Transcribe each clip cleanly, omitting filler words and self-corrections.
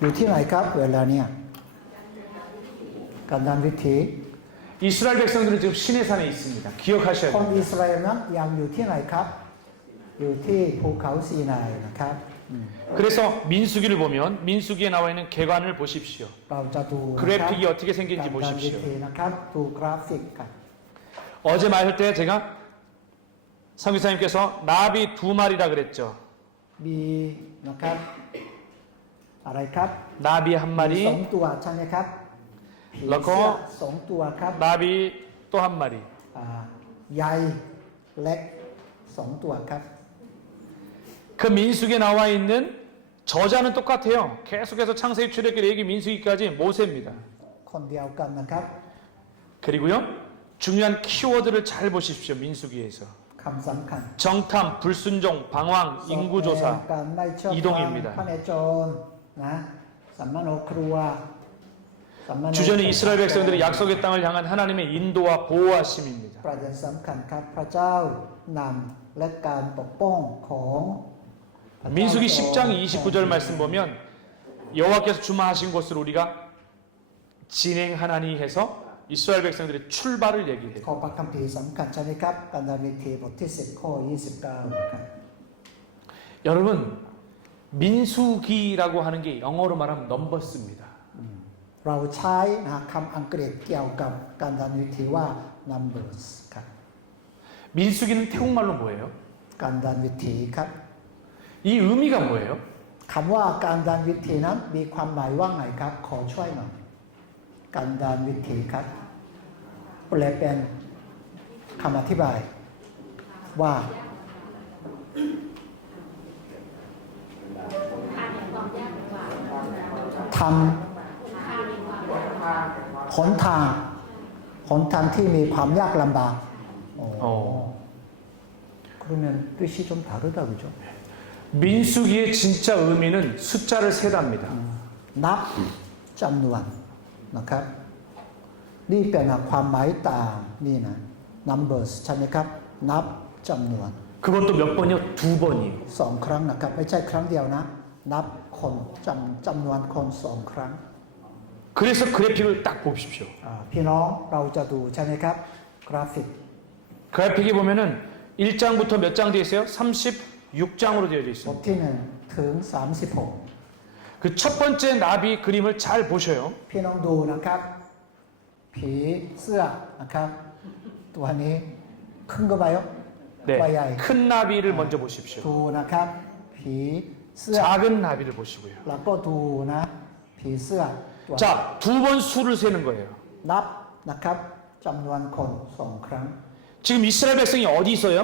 อยู่ที่ไหนครับเวลาเนี่ยกันดานวิธี 이스라엘 백성들은 지금 시내산에 있습니다. 기억하셔야 คน 됩니다. อิสราเอลนั้นยังอยู่ที่ไหนครับอยู่ที่ภูเขาซีนายนะครับ 그래서 민수기를 보면 민수기에 나와 있는 개관을 보십시오. เราจะดูนะค 그래픽이 รับ 어떻게 กัน 생긴지 ดานวิ 보십시오. ธีนะครับดูกราฟิกกัน 어제 말할 때 제가 성기사님께서 나비 2마리라 그랬죠. มีนะครับอะไรครับ 나비 มี 1마리, สองตัวใช่ไหมครับผี แล้วก็ เสื้อสองตัวครับ 나비 또 1마리. ใยเล็กสองตัวครับ 그 민수기에 나와 있는 저자는 똑같아요. 계속해서 창세기, 출애굽기, 레위기, 민수기까지 모세입니다. คนเดียวกันนะครับ 그리고요, 중요한 키워드를 잘 보십시오. 민수기에서 คำสำคัญ 정탐, 불순종, 방황, 인구조사, การไม่ชอบ 이동입니다. พระเนจรนะสัมมโนครัวสัมมโน 주제는 이스라엘 백성들의 약속의 땅을 향한 하나님의 인도와 보호하심입니다. ประเด็นสำคัญครับพระเจ้านำและการปกป้องของพระเจ้า 민수기 10장 29절 말씀 보면 여호와께서 주마하신 곳을 우리가 진행하나니 해서 이스라엘 백성들의 출발을 얘기해요. ข้อพระคัมภีร์สำคัญใช่ไหมครับกันดารวิธีบทที่10ข้อ29ครับ 여러분, 민수기라고 하는 게 영어로 말하면 넘버스입니다. เราใช้นะคำอังกฤษเกี่ยวกับการดารวิธีว่า numbers ครับ 민수기는 태국말로 뭐예요? การดารวิธีครับ 이 의미가 뭐예요? คำว่าการดารวิธีนั้นมีความหมายว่าไงครับ ขอช่วยหน่อยการดารวิธีครับแปลเป็นคำอธิบายว่าทำหนทางที่มีความยากลำบาก 그러면 뜻이 좀 다르다 그죠? 민수기의 진짜 의미는 숫자를 세답니다. นับจำนวนนะครับนี่เป็นความหมายต่างนี่นะ numbers ใช่ไหมครับนับจำนวน 그것도 몇 번이요? 2번이에요. สองครั้งนะครับไม่ใช่ครั้งเดียวนะนับคนจำนวนคนสองครั้ง 그래서 그래픽을 딱 보십시오. พี่น้องเราจะดูใช่ไหมครับกราฟิก 그래픽에 보면은 1장부터 몇 장 되어 있어요? 36장으로 되어져 บท 있습니다. ที่1ถึง36 그 첫 번째 나비 그림을 잘 보셔요. พี่น้องดูนะครับผีเสื้อนะครับตัวนี้ขึ้นก็ไปよ 네,ตัวใหญ่ 큰 나비를 먼저 보십시오. ดูนะครับผีเสื้อ 작은 나비를 보시고요. แล้วก็ดูนะผีเสื้อตัว 자, 2번 수를 세는 거예요. นับนะครับจำนวนคนสองครั้ง 지금 이스라엘 백성이 어디 있어요?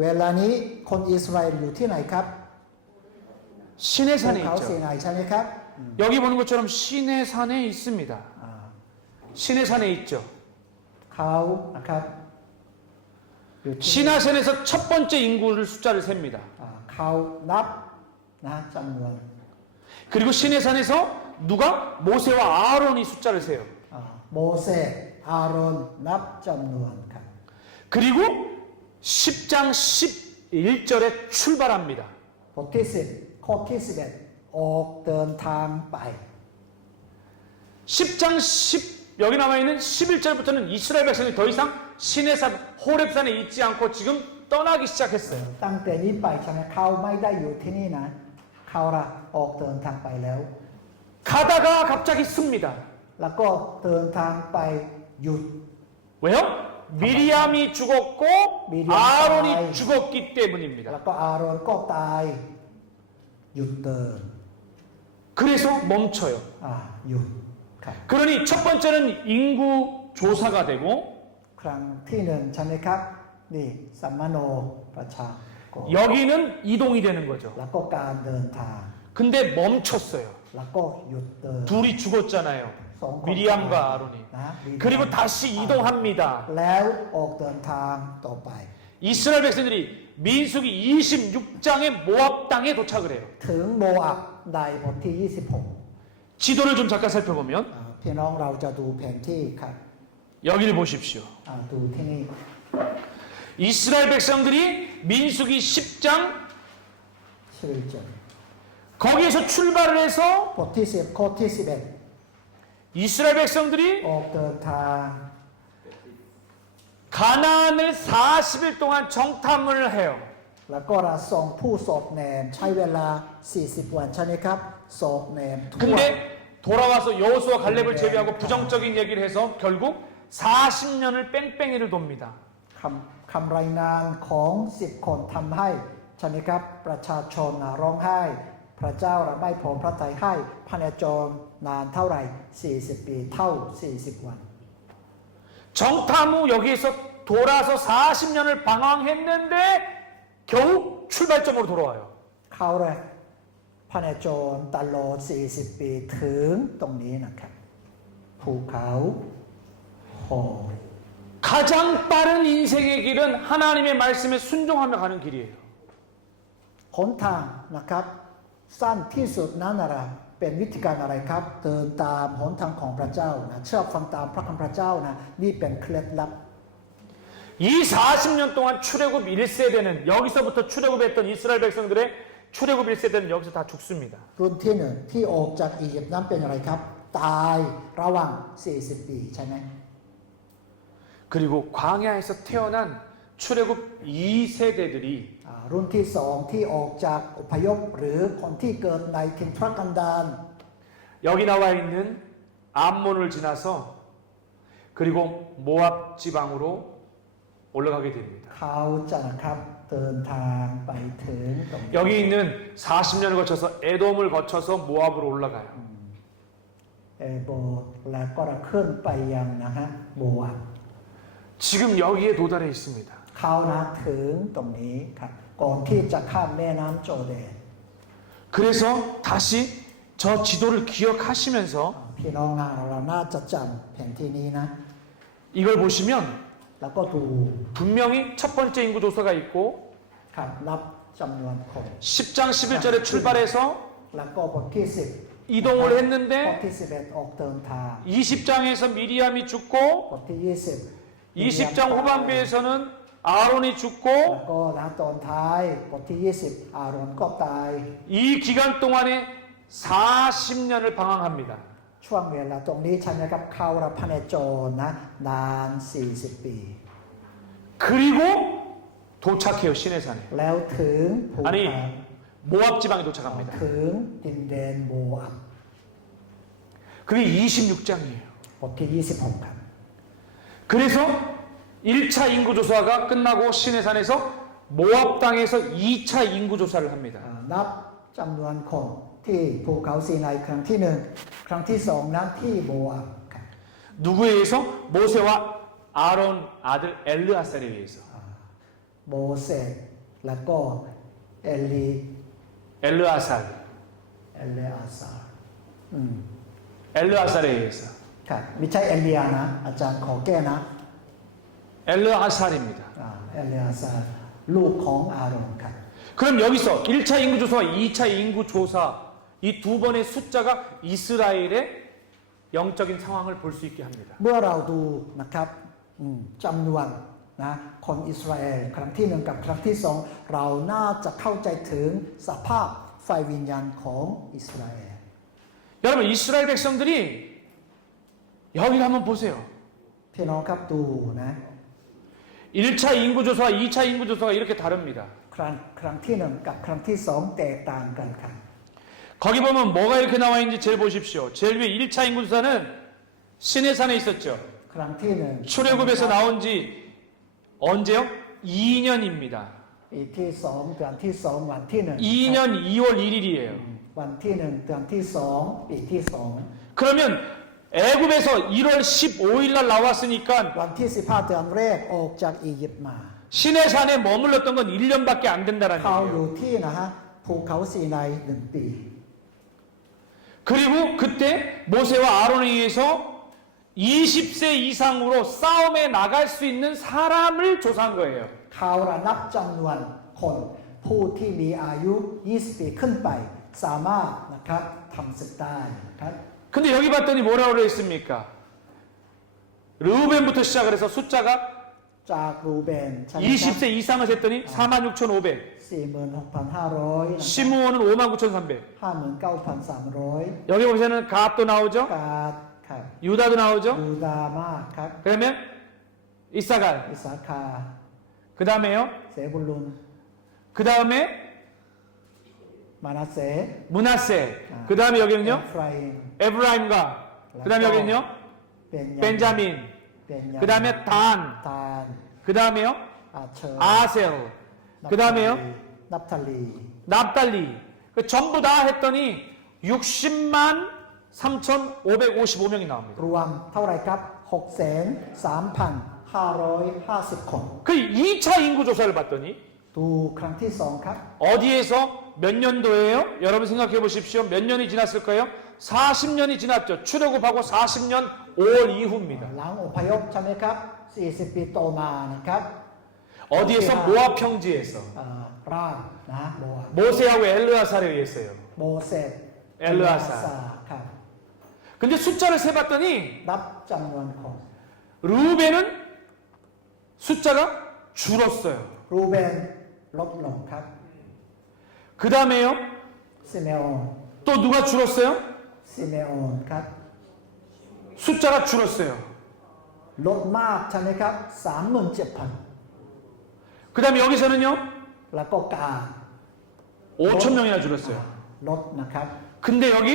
เวลานี้คนอิสราเอลอยู่ที่ไหนครับ 시내산에 ภูเขาซี 있죠. นายใช่ไหมครับ 여기 보는 것처럼 시내산에 있습니다. 시내산에 있죠. เขานะครับอยู่ที่ 시내산에서 첫 번째 인구를 숫자를 셉니다. เขานับนะจำนวน 그리고 시내산에서 누가 모세와 아론이 숫자를 세요. โมเสสอาโรนนับจำนวนครับ 그리고 10장 11절에 출발합니다. บทที่10ข้อที่11ออกเดินทางไป 10장 10 여기 나와 있는 11절부터는 이스라엘 백성이 더 이상 시내산 호렙산에 있지 않고 지금 떠나기 시작했어요. ตั้งแต่นี้ไปใช่ไหมเขาไม่ได้อยู่ที่นี่นะเขาละออกเดินทางไปแล้ว 가다가 갑자기 씁니다. แล้วก็เดินทางไปหยุด 왜요? 미리암이 죽었고 미리암 아론이 아이. 죽었기 แล้ 때문입니다. วก็อาโรนก็ตายหยุดเดิน 그래서 멈춰요. หยุดครับ 그러니 첫 번째는 인구 조사가 되고 ครั้งที่1ใช่ไหมครับนี่สัมมโนประชากร 여기는 이동이 되는 거죠. แล้วก็การเดินทาง 근데 멈췄어요. แล้วก็หยุดเดิน 둘이 죽었잖아요. สองคน 미리암과 아론이. นะมิริยม 그리고 다시 이동합니다. แล้วออกเดินทางต่อไป 이스라엘 백성들이 민수기 26장의 모압 땅에 도착을 해요. ถึงโมอับในบทที่ 지도를 좀 잠깐 살펴보면 26พี่น้องเราจะดูแผนที่ครับ 여기를 보십시오. ดูที่นี่ 이스라엘 백성들이 민수기 10장 ชื่อจด 거기에서 출발을 해서 บทที่10ข้อที่11 이스라엘 백성들이 ออกเดินทาง 가나안을 40일 동안 정탐을 해요. แล้วก็เราส่งผู้สอบแนมใช้เวลา 40 วันใช่ไหมครับสอบแนมทั่ว 근데 돌아와서 여호수아 갈렙을 제외하고 부정적인 얘기를 해서 결국 40년을 뺑뺑이를 돕니다. คำรายงานของ 10 คนทำให้ใช่ไหมครับประชาชนร้องไห้ พระเจ้าไม่พอพระทัยให้พระเนจรนานเท่าไหร่ 40 ปีเท่า 40 วัน 정탐 후 여기에서 돌아서 40년을 방황했는데 겨우 출발점으로 돌아와요. เข้าเลยพระเนจรตลอด 40 ปีถึงตรงนี้นะครับภูเขาหอ 가장 빠른 인생의 길은 하나님의 말씀에 순종하며 가는 길이에요. หนทางนะครับสั้นที่สุดนั้นอะไรเป็นวิธีการอะไรครับเดินตามหนทางของพระเจ้านะเชื่อฟังตามพระคำพระเจ้านะนี่เป็นเคล็ดลับ 이 40년 동안 출애굽 1세대는 여기서부터 출애굽했던 이스라엘 백성들의 출애굽 1세대는 여기서 다 죽습니다. รุ่นที่หนึ่งที่ออกจากอียิปต์นั้นเป็นอะไรครับ ตายระหว่าง 40 ปีใช่ไหม 그리고 광야에서 태어난 출애굽 2세대들이 รุ่นที่สองที่ออกจากอพยพหรือคนที่เกิดในถิ่นทุรกันดาร 여기 나와 있는 암몬을 지나서 그리고 모압 지방으로 올라가게 됩니다. เขาจะนะครับเดินทางไปถึงตรง 여기 있는 40년을 거쳐서 에돔을 거쳐서 모압으로 올라가요. เอโบแล้วก็ขึ้นไปยังนะฮะโมอับ 지금 여기에 도달해 있습니다. เขานะถึงตรงนี้ครับก่อนที่จะข้ามแม่น้ำโจแดน 그래서 다시 저 지도를 기억하시면서 พี่น้องนะเราน่าจะจำแผนที่นี้นะ 이걸 보시면 แล้วก็ดู 분명히 첫 번째 인구 조사가 있고 ครับนับจำนวนคน 10장 11절에 출발해서 แล้วก็บทที่ 10 이동을 บท 했는데 ที่ 11 ออกเดินทาง 20장에서 미리암이 죽고 บทที่ 20 20장 후반부에서는 아론이 แล้ว 죽고 ก็นะตอนท้ายบทที่ 20 อาโรนก็ตาย 이 기간 동안에 40년을 방황합니다. ช่วงเวลาตรงนี้ใช่ไหมครับเข้ารับพระเนจรนะนาน 40 ปี 그리고 도착해요 시내산에. แล้วถึงภู 아니 เขา 모압 지방에 도착합니다. ถึงดินแดนโมอับ 그게 26장이에요. บทที่ 26 ครับ 그래서 1차 인구조사가 끝나고 시내산에서 모압 땅에서 2차 인구조사를 합니다. นับจำนวนคนที่ภูเขาซีไนครั้งที่ 1 ครั้งที่ 2 นั้นที่โมอับครับ 누구에 의해서? 모세와 아론 아들 엘르아살에 의해서. โมเสสแล้วก็เอลี 엘르아살. เอเลอาซาร์ 엘르아살에 의해서. ครับไม่ใช่เอลียานะอาจารย์ขอแก้นะ 엘르아살입니다. เอเลอาซาร์ลูกของอาโรนครับ 그럼 여기서 1차 인구조사와 2차 인구조사 이 두 번의 숫자가 이스라엘의 영적인 상황을 볼 수 있게 합니다. เมื่อเราดูนะครับจำนวนนะคนอิสราเอลครั้งที่ 1 กับครั้งที่ 2 เราน่าจะเข้าใจถึงสภาพไฟวิญญาณของอิสราเอล 여러분 이스라엘 백성들이 여기를 한번 보세요. พี่น้องครับดูนะ 1차 인구조사와 2차 인구조사가 이렇게 다릅니다. ครั้งที่ 1 กับครั้งที่ 2 แตกต่างกันครับ 거기 보면 뭐가 이렇게 나와 있는지 제일 보십시오. 제일 위에 1차 인구조사는 시내산에 있었죠. ครั้งที่ 1 출애굽에서 나온 지 언제요? 2년입니다. ปีที่ 2 เดือนที่ 2 วันที่ 1 2년 2월 1일이에요. วันที่ 1 เดือนที่ 2 ปีที่ 그러면 애굽에서 1월 15일 날 나왔으니까 2 วันที่ 15 เดือนแรกออกจากอียิปต์มา 시내산에 머물렀던 건 1년밖에 안 된다는 เขาอ 얘기예요. ยู่ที่นะฮะภูเขาซีไน1 ปี 그리고 그때 모세와 아론에 의해서 20세 이상으로 싸움에 나갈 수 있는 사람을 조사한 거예요. เขาระนับจำนวนคนผู้ที่มีอายุ 20 ปีขึ้นไป สามารถนะครับทำศึกได้นะครับ 근데 여기 봤더니 뭐라고 그랬습니까? 르우벤부터 시작을 해서 숫자가 จากรูเบนใช่ไหมครับ 20세 이상을 셌더니 46,500. 46,500 시므온은 59,300. 59,300 여기 보시면 가압도 나오죠? กาดครับ 유다도 나오죠? ยูดามากครับ 그러면 이사갈. อิสาคา 그 다음에요. เสบุลุน 그 다음에 มานาเส 문하세. 그 다음에 เอ 여기는요. ฟราอิม 에브라임과 그 다음에 여기는요. เบนยามิน 벤자민. เบนยามิน 그 다음에 단. ตาน 그 다음에요. อาเชอร์ 아셀. 그 다음에요. นับทาลี 납달리. 그 전부 다 했더니 60만 3,555명이 나옵니다. รวมเท่าไหรครับ 63,550 คน 그 2차 인구 조사를 봤더니 ดูครั้งที่สองครับ 어디에서 몇 년도예요? 여러분 생각해 보십시오. 몇 년이 지났을까요? 40년이 지났죠. 출애굽하고 40년 5월 이후입니다. หลังอพยพใช่ไหมครับ 40 ปีต่อมานะครับ 어디에서? 모압 평지에서. รากนะโมอาบ 모세하고 엘르아살에 의했어요. โมเสส เอลอาซา ครับ 근데 숫자를 세봤더니 นับจำนวนของ 루벤은 숫자가 줄었어요. รูเบนลดลงครับ 그 다음에요. ซิเมโอน 또 누가 줄었어요? ซิเมโอนครับ 숫자가 줄었어요. ลดมากใช่ไหมครับ 37,000 그 다음에 여기서는요. แล้วก็กา 5천 명이나 줄었어요. ลดนะครับ 근데 여기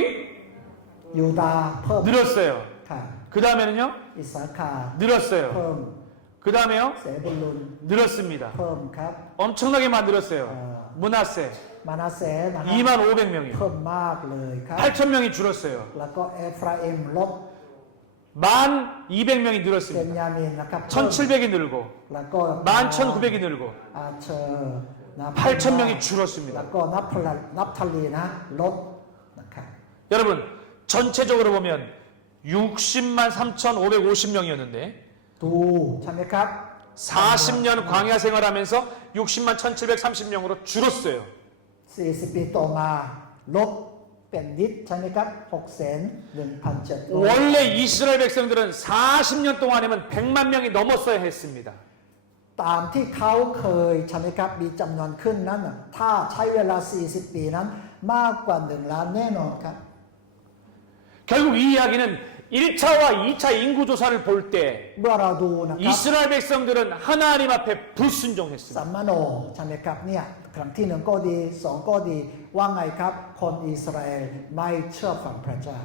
ยูดาห์เพิ่ม 늘었어요. ค่ะ 그 다음에는요. อิสาคา 늘었어요. เพิ่ม 그 다음에요. เสบุลุน 늘었습니다. เพิ่มครับ 엄청나게 만들었어요. 문하세 มานาเสนะครับ 25,000명이요. เพิ่มมากเลยครับ 8,000명이 줄었어요. แล้วก็เอฟราอิมลด 1,200명이 เบน 늘었습니다. ยามินนะครับเพิ่ม 1,700이 늘고 แล้วก็ 11,900이 늘고 อาเชอร์นะ 8,000명이 แล้ 줄었습니다. วก็นับทลีนะลดนะครับ 여러분 전체적으로 보면 60만 3,550명이었는데 ดูใช่ไหมครับ 40년 광야 생활하면서 60만 1,730명으로 줄었어요. 40 ปีต่อมาลดเป็นนิดใช่ไหมครับ 6,1,700 원래 이스라엘 백성들은 40년 동안이면 100만 명이 넘었어야 했습니다. ตามที่เขาเคยใช่ไหมครับมีจำนวนขึ้นนั้นน่ะถ้าใช้เวลา 40 ปีนั้นมากกว่า1 ล้านแน่นอนครับ 결국 이 이야기는 1차와 2차 인구 조사를 볼 때 เมื่อเราดูนะครับ 이스라엘 백성들은 하나님 앞에 불순종했습니다. สัมมโนใช่ไหมครับเนี่ยครั้งที่1ก็ดี2ก็ดีว่าไงครับคนอิสราเอลไม่เชื่อฟังพระเจ้า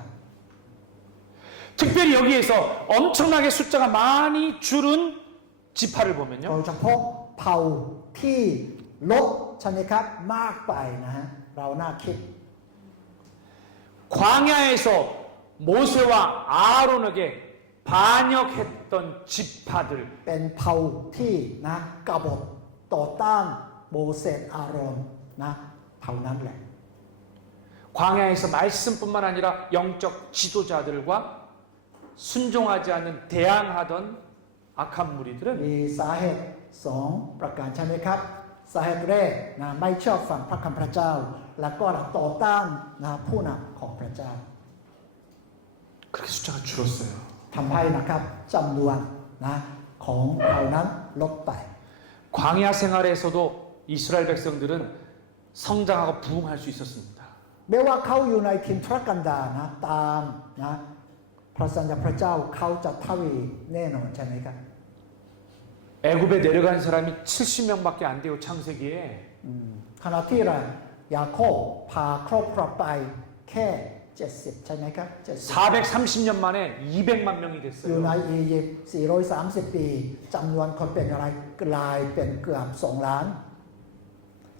특별히 여기에서 엄청나게 숫자가 많이 줄은 지파를 โด 보면요. ยเฉพาะเผ่าที่ลดใช่ไหมครับมากไปนะฮะเราน่าคิด 광야에서 모세와 아론에게 반역했던 지파들 เป็นเผ่าที่นะกบฏต่อต้านโมเสสอาโรนนะเผ่านั้นแหละ 광야에서 말씀뿐만 아니라 영적 지도자들과 순종하지 않는 대항하던 악한 무리들은 มีสาเหตุ2ประการใช่ไหมครับสาเหตุแรกนะไม่เชื่อฟังพระคำพระเจ้า แล้วก็ต่อต้านนะผู้นำของพระเจ้า 그렇게 숫자가 줄었어요. ทำให้นะครับจำนวนนะของเรานั้นลดไป 광야 생활에서도 이스라엘 백성들은 성장하고 부흥할 수 있었습니다. แม้ว่าเขาอยู่ในทินทุรกันดารนะตามนะพระสัญญาพระเจ้าเขาจะทวีแน่นอนใช่ไหมครับ 애굽에 내려간 사람이 70명밖에 안 돼요. 창세기에. ขณะที่เรายาโคบพาครอบครัวไปแค่70ใช่ไหมครับ70 430년 만에 200만 명이 อยู่ใน 됐어요. อียิปต์430 ปีจำนวนคนเป็นอะไรกลายเป็นเกือบ2 ล้าน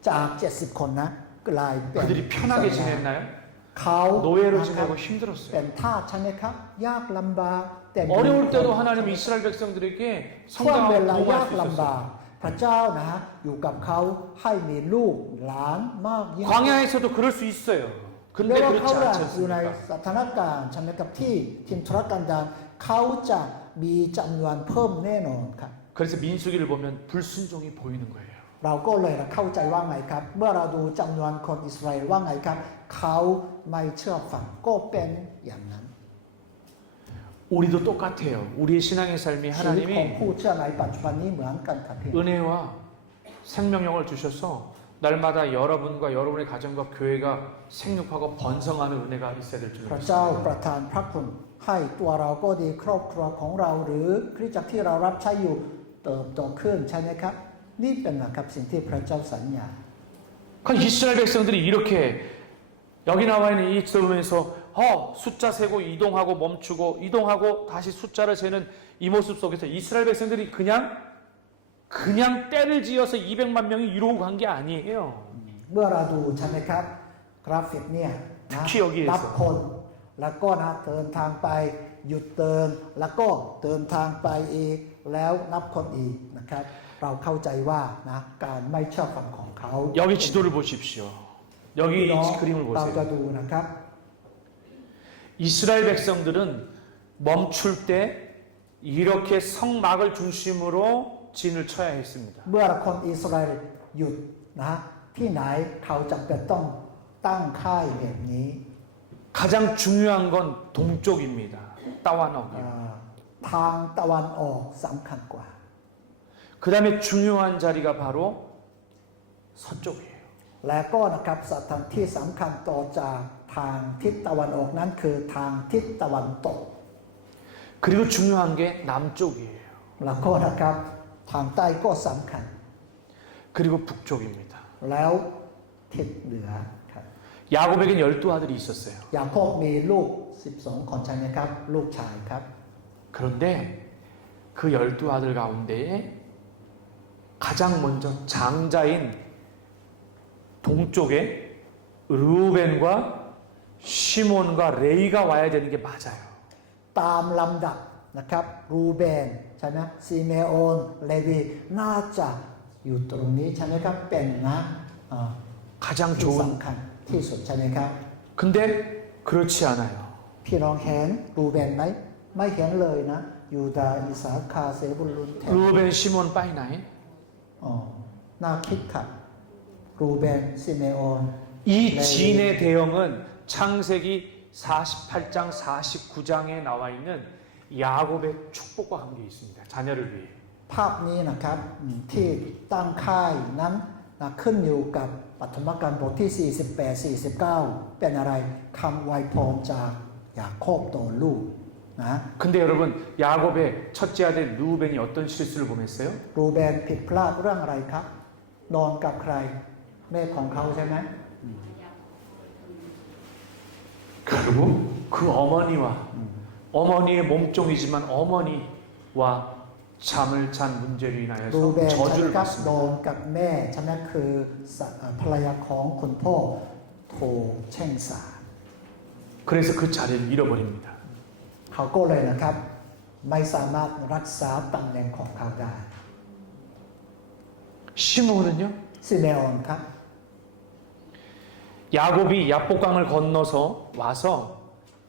จาก70 คนนะกลายเป็น 그들이 편하게 2 ล้าน 지냈나요? เขา 노예로 นะครับ 지내고 힘들었어요. เป็นทาสใช่ไหมครับ ยากลำบากแต่ 어려울 때도 하나님 이스라엘 백성들에게 ช่วงเว 성장하고 ลายาก 부흥할 수 ลำบาก 있었어요. พระเจ้านะอยู่กับเขาให้มีลูกหลานมากยิ่ง 광야에서도 그럴 수 있어요. แม้ 근데 ว่าเขา 그렇지 อยู่ใน 않지 สถานการณ์ใช่ไหมครับที่ทินทุรกันดารเขาจะมีจำนวนเพิ่มแน่นอนครับ 그래서 민수기를 보면 불순종이 보이는 거예요. เราก็เลยเข้าใจว่าไงครับ เมื่อเราดูจำนวนคนอิสราเอลว่าไงครับ เขาไม่เชื่อฟังก็เป็นอย่างนั้น 우리도 똑같아요. 우리의 신앙의 삶이 ชีวิตของ 하나님이 ผู้เชื่อในปัจจุบันนี้เหมือนกันครับพี่ 은혜와 생명력을 주셔서 날마다 여러분과 여러분의 가정과 교회가 생육하고 번성하는 은혜가 있어야 될 줄 พระเจ้า 믿습니다. ประทานพระคุณให้ตัวเราก็ดีครอบครัวของเราหรือคริสตจักรที่เรารับใช้อยู่เติบโตขึ้นใช่ไหมครับนี่เป็นนะครับสิ่งที่พระเจ้าสัญญา 그 이스라엘 백성들이 이렇게 여기 나와 있는 이 들으면서 숫자 세고 이동하고 멈추고 이동하고 다시 숫자를 세는 이 모습 속에서 이스라엘 백성들이 그냥 때를 지어서 200만 명이 이러고 간 게 아니에요. เมื่อเราดูใช่ไหมครับกราฟิกเนี่ยนะ ที่ 여기에서 นับคนแล้วก็นะเดินทางไปหยุดเดินแล้วก็เดินทางไปอีกแล้วนับคนอีกนะครับเราเข้าใจว่านะการไม่เชื่อฟังของเขา 여기 지도를 보십시오. 여기 พี่น้อง 이 그림을 เราจะ 보세요. ดูนะครับ 이스라엘 백성들은 멈출 때 이렇게 성막을 중심으로 진을 쳐야 했습니다. เมื่อคนอิสราเอลหยุดนะที่ไหนเขาจำเป็นต้องตั้งค่ายแบบนี้ 가장 중요한 건 동쪽입니다. 따와너기. ทางตะวันออกสำคัญกว่า 그 다음에 중요한 자리가 바로 서쪽이에요. และก็นะครับสถานที่สำคัญต่อจากทางทิศตะวันออกนั้นคือทางทิศตะวันตก 그리고 중요한 게 남쪽이에요. แล้วก็นะครับทางใต้ก็สำคัญ 그리고 북쪽입니다. แล้วทิศเหนือครับ 야곱에겐 12아들이 있었어요. ยาโคบมีลูก12คนใช่ไหมครับลูกชายครับ 그런데 그 12아들 가운데에 가장 먼저 장자인 동쪽에 르우벤과 시몬과 레이가 와야 되는 게 맞아요. ตามลำดับนะครับรูเบนใช่ไหมซีเมโอนเลวีน่าจะอยู่ตรงนี้ใช่ไหมครับเป็นนะอ่า 가장 ที่ 좋은 สำคัญที่สุดใช่ไหมครับ 근데 그렇지 않아요. พี่น้องเห็นรูเบนไหมไม่เห็นเลยนะยูดาห์อิสาคาเซบุลุนแทน 르우벤 시몬 빠이나이 อ๋อน่าคิดครับรูเบนซิเมโอน 이 진의 대형은 창세기 48장 49장에 나와 있는 야곱의 축복과 관계 있습니다. 자녀를 위해. ภาพนี้นะครับที่ตั้งค่ายนั้นนะขึ้นอยู่กับปฐมกาลบทที่ 48 49 เป็นอะไรคำไวยพรจากยาโคบต่อลูกนะ 근데 여러분 야곱의 첫째 아들 르우벤이 어떤 실수를 범했어요? รูเบนผิดพลาดเรื่องอะไรครับ นอนกับใครแม่ของเขาใช่ไหม 결국 그 어머니의 몸종이지만 어머니와 잠을 잔 문제로 รู 인하여서 เบนใช่ไหม 저주를 ครับ 받습니다. นอนกับแม่ใช่ไหมคือภรรยาของคุณพ่อโทรแช่งสาป 그래서 그 자리를 잃어버립니다. เขาก็เลยนะครับไม่สามารถรักษาตำแหน่งของเขาได้ 시므온은요? ซิเมโอนครับ 야곱이 야복강을 건너서 와서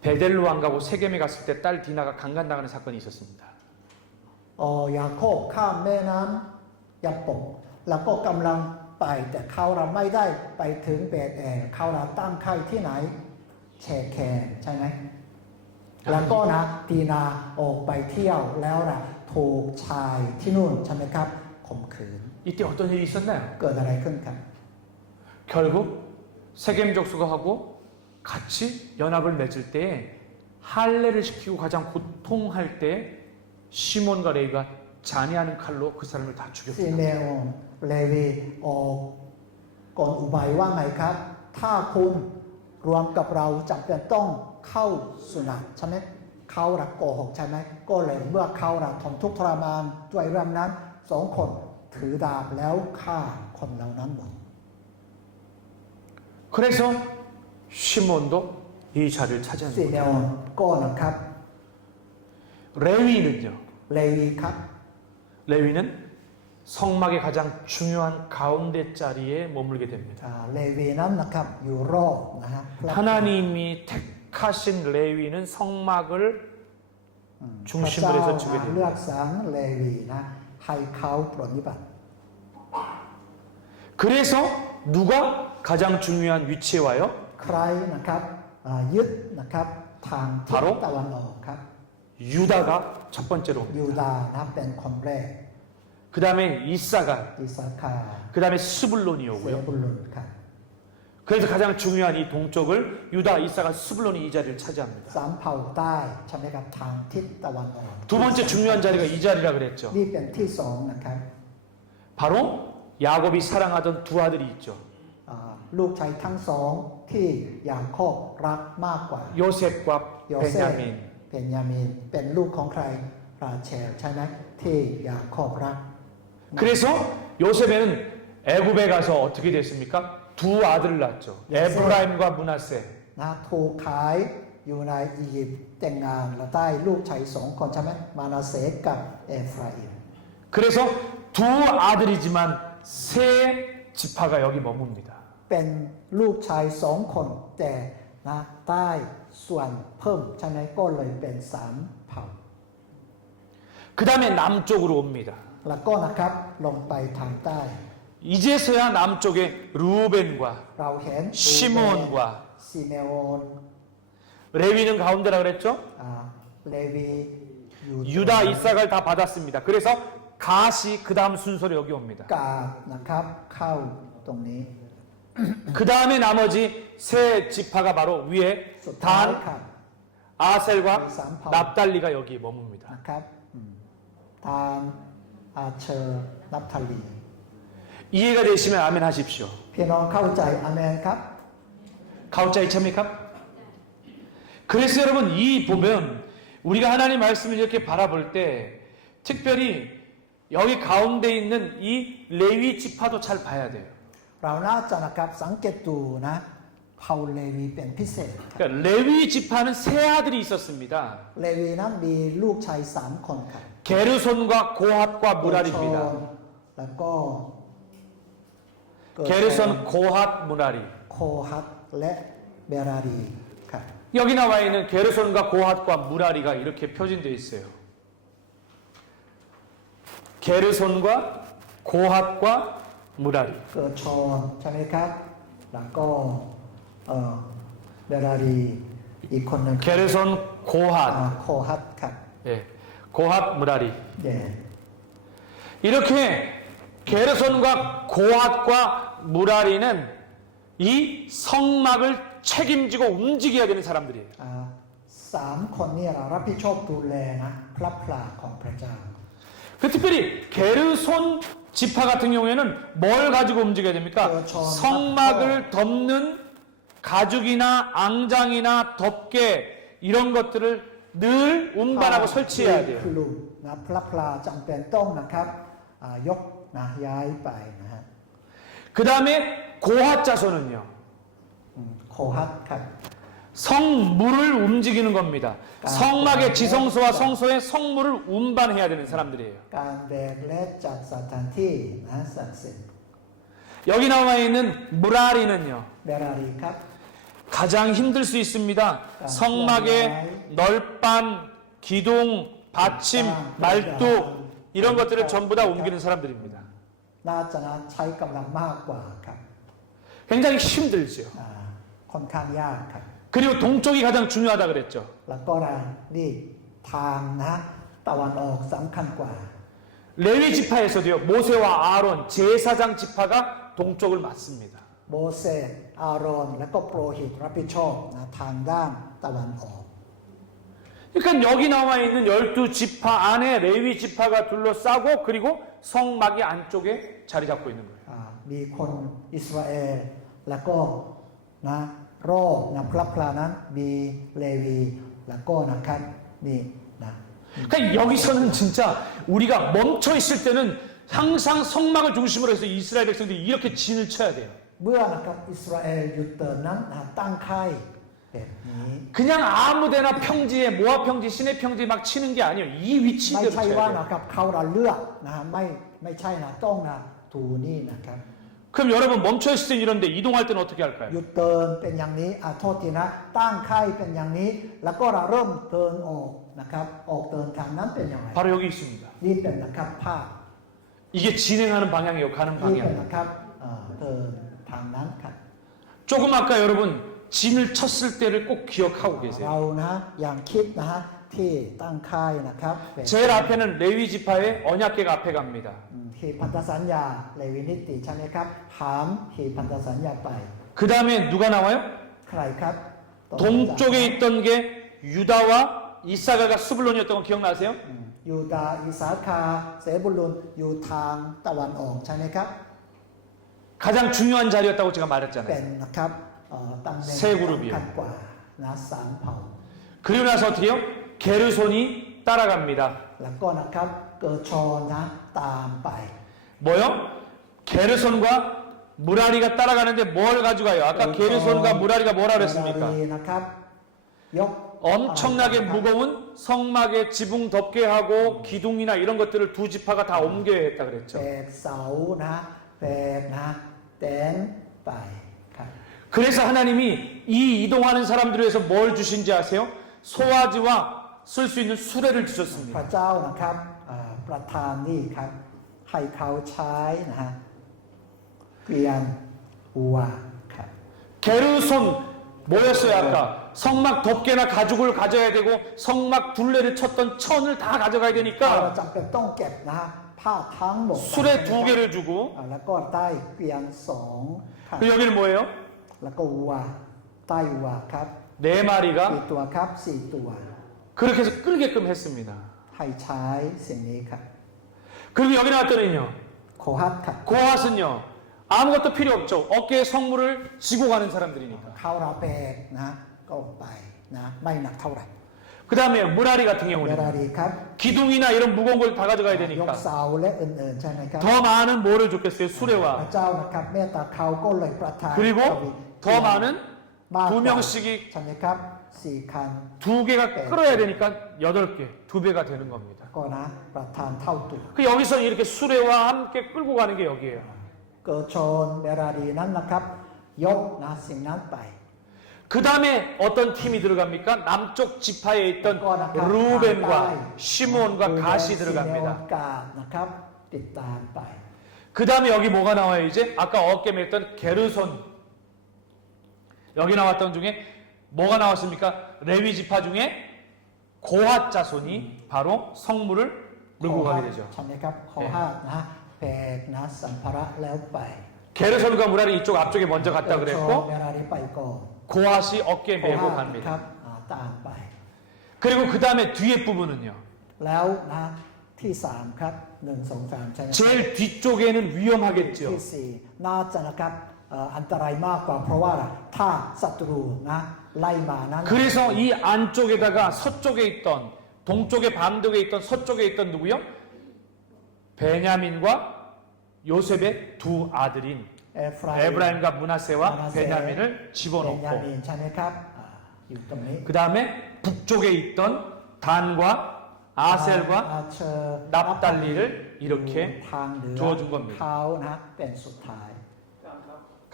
베델로 안 가고 세겜에 갔을 때 딸 디나가 강간당하는 사건이 있었습니다. ยาโคบข้ามแม่น้ำยาปกแล้วก็กำลังไปแต่เขาเราไม่ได้ไปถึงเบตแอลเขาเราตั้งค่ายที่ไหนแชแคใช่ไหมแล้วก็นะตีนาออกไปเที่ยวแล้วนะถูกชายที่นู่นใช่ไหมครับข่มขืน 이때 어떤 일이 있었나요? เกิดอะไรขึ้นครับ 결국 세겜 족속하고 같이 연합을 맺을 때 할례를 시키고 가장 고통할 때 시몬과 레이가 잔해하는 칼로 그 사람을 다 ซีเม 죽였습니다. โอนเลวีออกก่อนอุบายว่าไงครับ ถ้าคุณรวมกับเราจำเป็นต้องเข้าสุนัขใช่ไหมเขารักโกหกใช่ไหมก็เลยเมื่อเขารักทนทุกข์ทรมานด้วยเรื่องนั้นสองคนถือดาบแล้วฆ่าคนเหล่านั้นหมด 그래서 시몬도 이 자리를 ซี 차지하는 เมโอ 거예요. นก็นะครับ 레위는요. เลวีครับ 레위는 성막의 가장 중요한 가운데 자리에 머물게 됩니다. เลวีนั้นนะครับอยู่รอบนะฮะ 하나님이 택하신 레위는 성막을 พระ 중심으로 เจ้า 해서 지게 เลือก 됩니다. สรรเลวีนะให้เขาปฏิบัติ 그래서 누가 가장 중요한 위치에 와요? ใครนะครับยึดนะครับทางทิศ 바로 ตะวันออกครับ 유다가 첫 번째로 ยู 옵니다. ดาห์นะเป็นคนแรก 그 다음에 이사가, อิสาคา 그 다음에 스불론이 เซ 오고요. บุลุนครับ 그래서 가장 중요한 이 동쪽을 유다, 이사가, 스불론이 이 자리를 차지합니다. สามเผ่าใต้ใช่ไหมครับทางทิศตะวันออก 두 번째 중요한 자리가 이 자리라 그랬죠. นี่เป็นที่สองนะครับ 바로 야곱이 사랑하던 두 아들이 있죠. ลูกชายทั้งสองที่ยาโคบรักมากกว่า 요셉과 โยเซฟ 베냐민. เป็นยามีนเป็นลูกของใครราเชลใช่ไหมที่ยาโคบรัก 그래서 요셉에는 애굽에 가서 어떻게 됐습니까? 두 아들을 낳았죠. 에브라임과 문하세. นะถูกขายอยู่ในอียิปต์แต่งงานและได้ลูกชายสองคนใช่ไหมมานาเสกับเอฟราอิม 그래서 두 아들이지만 세 지파가 여기 머뭅니다. เป็นลูกชายสองคนแต่นะใต้ส่วนเพิ่มใช่ไหมก็เลยเป็นสามเผ่า 그 다음에 남쪽으로 옵니다. แล้วก็นะครับลงไปทางใต้ 이제서야 남쪽에 루벤과 เราเห็น 시므온과 ซิเมโอน 레위는 가운데라 그랬죠? เลวี 유다, 이사갈 다 받았습니다. 그래서 갓이 그 다음 순서로 여기 옵니다. กาบนะครับเข้าตรงนี้ 그 다음에 나머지 세 지파가 바로 위에 สุดท้ายค 단, รับ 아셀과 삼파. 납달리가 여기 머뭅니다. นะครับทางอาเชอร์นับทาลี 이해가 되시면 아멘 하십시오. พี่น้องเข้าใจอาเมนครับ 가우짜이 찹니까? 그래서 여러분 이 보면 우리가 하나님 말씀을 이렇게 바라볼 때 특별히 여기 가운데 있는 이 레위 지파도 잘 봐야 돼요. เราน่าจะนะครับสังเกตดูนะเผ่าเลวีเป็นพิเศษ 그러니까 레위 지파는 세 아들이 있었습니다. เลวีนั้นมีลูกชายสามคนครับ 게르손과 고핫과 เกิดชอน 무라리입니다. แล้วก็เกิดชอน 게르손, 고핫, 무라리. โคฮัตและเบรารีครับ 여기 나와 있는 게르손과 고핫과 무라리가 이렇게 표준되어 있어요. 게르손과 고핫과 무라리. เกิดชอนใช่ไหมครับแล้วก็เบรารีอีกคนหนึ่ง 게르손, 고핫. โคฮัตครับ 예. 고핫, 무라리. เย่ 이렇게 게르손과 고핫과 무라리는 이 성막을 책임지고 움직여야 되는 사람들이에요. สามคนเนี่ยเรารับผิดชอบดูแลนะพระพลาของพระเจ้า 그 특별히 게르손 지파 같은 경우에는 뭘 가지고 움직여야 됩니까? 그렇죠. 성막을 덮는 가죽이나 앙장이나 덮개 이런 것들을 늘 운반하고 설치해야 คือ 돼요. ลูกนะพระพลาจำเป็นต้องนะครับยกนะย้ายไปนะฮะ 그 다음에 고핫 자손은요. โคฮัตครับ 성물을 움직이는 겁니다. 성막의 지성소와 성소의 성물을 운반해야 되는 사람들이에요. การแบกและจัดสถานที่นะศักดิ์สิทธิ์ 여기 나와 있는 무라리는요. เบรารีครับ 가장 힘들 수 있습니다. 성막의 널빤, 기둥, 받침, 말뚝 이런 것들을 전부 다 옮기는 사람들입니다. น่าจะนะใช้กำลังมากกว่าครับ 굉장히 힘들죠. ค่อนข้างยากครับ 그리고 동쪽이 가장 중요하다 그랬죠. แล้วก็นี่ทางนะตะวันออกสำคัญกว่า 레위 지파에서도요. 모세와 아론 제사장 지파가 동쪽을 맡습니다. โมเสสอาโรนและก็โปรหิตรับผิดชอบนะทางด้านตะวันออก 그러니까 여기 나와 있는 12지파 안에 레위 지파가 둘러싸고 그리고 성막이 안쪽에 자리 잡고 있는 거예요. มีคนอิสราเอลแล้วก็นะรอบนะพระพลานั้นมีเลวีแล้วก็นะครับนี่นะ 그러니까 여기서는 진짜 우리가 멈춰 있을 때는 항상 성막을 중심으로 해서 이스라엘 백성들이 이렇게 진을 쳐야 돼요. เมื่อนะครับอิสราเอลหยุดเดินนั้นนะตั้งค่ายแบบนี้ 그냥 아무데나 평지에 모압 평지, 시내 평지 막 치는 게 아니에요. 이 ไม่ 위치대로 ใช่ 쳐야 ว่า 돼요. นะครับเขาเราเลือกนะไม่ใช่นะต้องนะถูนี่นะครับ 그럼 여러분 멈춰 있을 땐 이런데 이동할 때는 어떻게 할까요? หยุดเดินเป็นอย่างนี้โทษทีนะตั้งค่ายเป็นอย่างนี้ แล้วก็เราเริ่มเดินออกนะครับออกเดินทางนั้นเป็นอย่างไร 바로 여기 있습니다. นี่เป็นนะครับภาพ 이게 진행하는 방향이에요. 가는 นี่เป็น 방향. นะครับเดินทางนั้นครับ 조금 아까 여러분 진을 쳤을 때를 꼭 기억하고 เรา 계세요. นะอย่างคิดนะฮะ ที่ตั้งค่ายนะครับ 제일 앞에는 레위 지파의 언약궤가 앞에 갑니다. หีบพันธสัญญาเลวินิติใช่ไหมครับหามหีบพันธสัญญาไป 그 다음에 누가 나와요? ใครครับ 동쪽에 있던 게 유다와 이사가가 스불론이었던 거 기억나세요? ยูดาห์อิสาคาเซบุลุนอยู่ทางตะวันออกใช่ไหมครับ 가장 중요한 자리였다고 제가 เป็น 말했잖아요. นะครับตำแหน่ง เซกุรุบิ สำคัญกว่านะสามเผ่า 그리고 나서 어떻게 해요? 게르손이 따라갑니다. แล้วก็นะครับเกิดชอนะตามไป 뭐요? 게르손과 무라리가 따라가는데 뭘 가져가요? 아까 게르손과 무라리가 뭐라 เม 그랬습니까? รารีนะครับยก 엄청나게 무거운 성막에 지붕 덮게 하고 기둥이나 이런 것들을 두 지파가 다 옮겨야 했다 แบ 그랬죠. กเสานะแบกนะแตนไปครับ 그래서 하나님이 이 이동하는 사람들을 위해서 뭘 주신지 아세요? 소화지와 쓸 수 있는 수레를 พ 주셨습니다. ระเจ้านะครับประทานนี่ครับให้เขาใช้นะฮะเกวียนวัวครับ 게르손 뭐였어요 아까? 성막 덮개나 가죽을 가져야 되고 성막 둘레를 쳤던 천을 다 가져가야 เรา 되니까 จำเป็นต้องเก็บนะฮะผ้าทั้งหมด 수레 두 개를 주고 แล้วก็ใต้เกวียนสองครับ 그리고 여기는 뭐예요? แล้วก็วัวใต้วัวครับ 네 กี่ 마리가 ตัวครับสี่ตัว 그렇게 해서 끌게끔 했습니다. ให้ใช้สิ่งนี้ครับ 그리고 여기 나왔더니요 โคฮัตครับ 고핫은요 아무것도 필요 없죠. 어깨에 성물을 지고 가는 사람들이니까. เข้าเราแบกนะก็ไปนะไม่หนักเท่าไหร่ 그 다음에 무라리 같은 เวลา 경우는 ดีครับ 기둥이나 이런 무거운 걸 다 가져가야 ยก 되니까 เสาและอื่นๆใช่ไหมครับ 더 많은 뭐를 줬겠어요? พระ 수레와 เจ้านะครับเมตตาเขาก็เลยประทาน 그리고 더 많은 มาก 두 กว่า 명씩이 ใช่ไหมครับสี่คัน 두 개가 끌어야 되니까 8개, 2배가 되는 겁니다. ก็นะประทานเท่าตัว 그 여기서 이렇게 수레와 함께 끌고 가는 게 여기예요. เกิดชนเวลาดีนั้นนะครับยกนะสิ่งนั้นไป 그 다음에 어떤 팀이 들어갑니까? 남쪽 지파에 있던 ก็นะครับ 루벤과 ทางใต้ 시몬과 ดูแล 가시 ซีเน 들어갑니다. โอกาสนะครับติดตามไป 그 다음에 여기 뭐가 나와요 이제? 아까 어깨 맸던 게르손 여기 나왔던 중에 뭐가 나왔습니까? 레위 지파 중에 고핫 자손이 바로 성물을 물고 가게 되죠. ใช่ไหมครับขอห้านะแบกนะสัมภาระแล้วไป 게르손과 무라리 이쪽 앞쪽에 먼저 갔다 เกิดชน 그랬고 เวลาดีไปก่อน 고핫이 어깨에 ขอ 메고 ห้านะค 갑니다. รับตามไป 그리고 그 다음에 뒤에 부분은요. แล้วนะที่สามครับหนึ่งสองสามใช่ไหมครับ 제일 뒤쪽에는 위험하겠죠. ที่สี่น่าจะนะครับอันตรายมากกว่าเพราะว่าถ้าศัตรูนะไล่มานั้น 그래서 이 안쪽에다가 서쪽에 있던 동쪽의 반도에 있던 서쪽에 있던 누구요? 베냐민과 요셉의 두 아들인 เอฟราอิม 에브라임과 문하세와 문하세, 베냐민을 เบนยา 집어넣고 มินใช่ไหมครับอยู่ตรงนี้ 그 다음에 북쪽에 있던 단과 아셀과 เชอร์ 납달리를 อยู่ 이렇게 ทางเหนือ 주어준 겁니다. เขานะเป็นสุดท้าย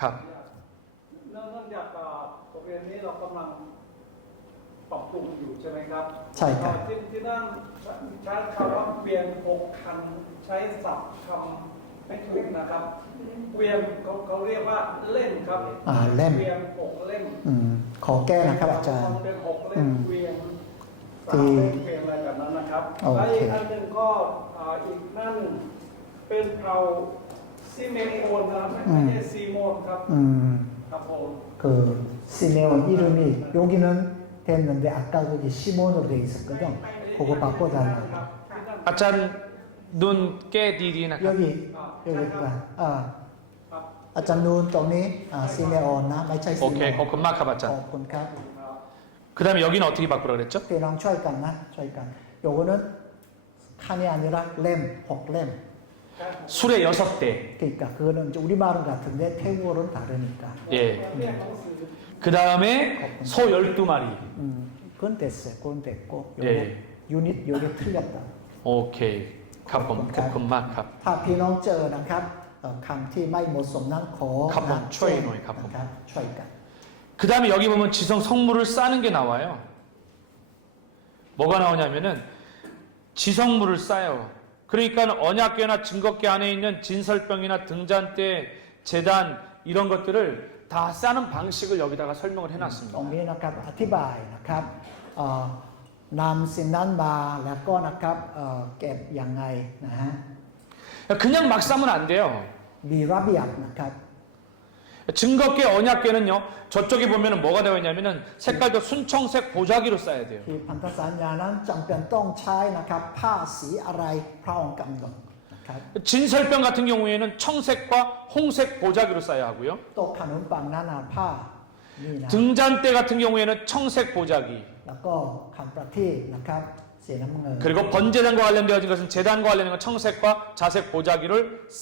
각 เนื่องจากโรงเรียนนี้เรากำลังปรับปรุงอยู่ใช่ไหมครับ ใช่ครับ ที่นั่นใช้คำว่าเกวียน6 คันใช้ศัพท์คำไม่ถูกนะครับเกวียนเขาเรียกว่าเล่มครับ เล่ม เกวียน6 เล่ม ขอแก้นะครับอาจารย์ มันเป็น6 เล่มเกวียน ที่ 3 เล่มเกวียนอะไรแบบนั้นนะครับ โอเค และอีกอันหนึ่งก็อีกนั่นเป็นเผ่าซิเมโอนนะครับไม่ใช่ซีโมนครับ ครับผม 그 시메온 이름이 여기는 됐는데 아까 거기 시몬으로 돼 있었거든. 그거 바꿔달라. 아짠 눈깨 디디나 여기 여기가 아짠 눈ตรงนี้ 시메온 나ไม่ใช่ 오케이 시몬. 거금막 가봤자 ขอบคุณครับ 그 다음에 여기는 어떻게 바꾸라 그랬죠? พี่น้องช่วยกันนะช่วยกัน 요거는 칸이 아니라 램, 6램. 수레 6대 그러니까 그거는 이제 우리말은 같은데 태국어는 다르니까. 예. 그 다음에 소 12마리 그건 됐어요. 그건 됐고 요거 예. 유닛 요게 틀렸다. 오케이 갑범 거금막 갑 ถ้าพี่น้องเจอนะครับคำที่ไม่เหมาะสมนั้นขอ ครับผม นะ ช่วย แจ้ง หน่อยครับผม นะครับช่วยกัน 그 다음에 여기 보면 지성 성물을 싸는 게 나와요. 뭐가 나오냐면은 지성물을 싸요. 그러니까 언약궤나 증거궤 안에 있는 진설병이나 등잔대, 제단 이런 것들을 다 싸는 방식을 여기다가 설명을 ตรง 해놨습니다. นี้นะครับอธิบายนะครับ นำสิ่งนั้นมาแล้วก็นะครับเก็บยังไงนะฮะ 그냥 막 싸면 안 돼요. มีระเบียบนะครับ 증거계 언약계는요. 저쪽에 보면은 뭐가 되어 있냐면은 색깔도 순청색 보자기로 싸야 돼요. ที่พันธสัญญานั้นจำเป็นต้องใช้นะครับผ้าสีอะไรพระองค์กำหนดนะครับ 진설병 같은 경우에는 청색과 홍색 보자기로 싸야 하고요. โต๊ะขนมปังนั้นนะผ้านี่นะ 등잔대 같은 경우에는 청색 보자기. แล้วก็คำประทีปนะครับสีน้ำเงิน 그리고 번제단과 관련되어진 것은 제단과 관련된 건 청색과 자색 보자기를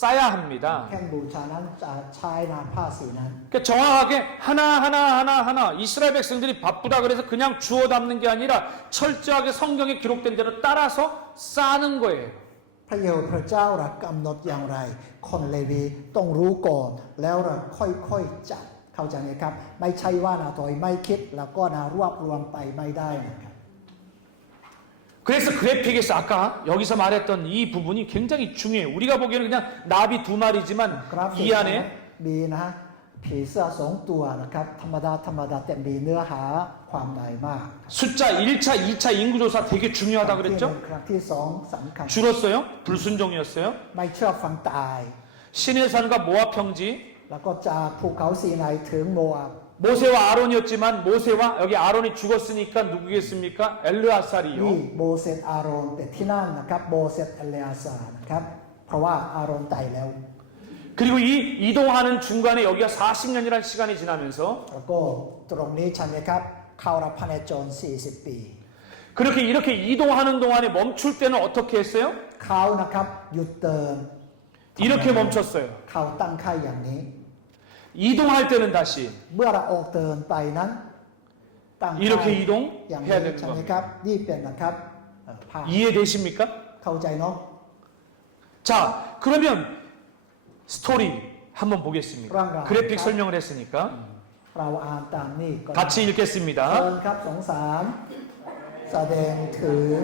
싸야 합니다. แค่บูชานั้นจะใช้นะผ้าสีนั้น 그러니까 정확하게 하나 이스라엘 백성들이 바쁘다 그래서 그냥 주워 담는 게 아니라 철저하게 성경에 기록된 대로 따라서 싸는 거예요. พระเยโฮวาห์พระเจ้าเรากำหนดอย่างไร คนเลวีต้องรู้ก่อนแล้วเราค่อยๆจับเข้าใจไหมครับ ไม่ใช่ว่านะถอยไม่คิดแล้วก็นะรวบรวมไปไม่ได้นะครับ 그래서 그래픽에서 아까 여기서 말했던 이 부분이 굉장히 중요해요. 우리가 보기에는 그냥 나비 두 마리지만 กราฟิก 이 안에 มีนะผีเสื้อสองตัวนะครับธรรมดาแต่มีเนื้อหาความหมายมาก 숫자 1차, 2차 인구조사 되게 중요하다 ครั้งที่หนึ่ 그랬죠? งครั้งที่สองสำคัญ 줄었어요? 불순종이었어요? ไม่เชื่อฟังตาย 신의 산과 모압 평지 แล้วก็จากภูเขาซีไนถึงโมอาบ 모세와 아론이었지만 모세와 여기 아론이 죽었으니까 누구겠습니까? นี่ 엘르아살이요. โมเสสอาโรนแต่ที่นั่นนะครับโมเสสเอเลอาซานะครับเพราะว่าอาโรนตายแล้ว 그리고 이 이동하는 중간에 여기가 40년이라는 시간이 지나면서 แล้วก็ตรงนี้ใช่ไหมครับเข้ารับพระเนจร40 ปี 그렇게 이렇게 이동하는 동안에 멈출 때는 어떻게 했어요? เขานะครับหยุดเดิน 이렇게 멈췄어요. เขาตั้งค่ายอย่างนี้ 이동할 때는 다시 เมื่อเราออกเดินไปนั้นตั้งค่าย 이렇게 อย่าง 이동해야 นี้ 되는 ใช่ไหม 겁니다. ครับนี่เป็นนะครับภาพ 이해되십니까? เข้าใจเนาะ 자, 그러면 스토리 한번 보겠습니다. 그런가? 그래픽 설명을 했으니까 เราอ่านตามนี่ก็ 같이 เชิ 읽겠습니다. ญครับสงสารแสดงถึง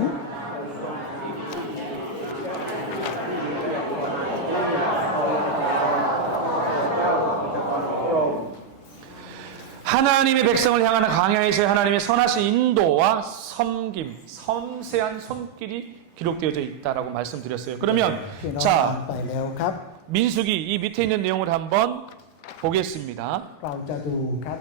하나님의 백성을 향하는 광야에서의 하나님의 선하신 인도와 섬김, 섬세한 손길이 기록되어져 있다라고 말씀드렸어요. 그러면 พี่น้องอ่าน 자 ไปแล้วครับ 민수기 이 밑에 있는 내용을 한번 보겠습니다. เราจะดูครับ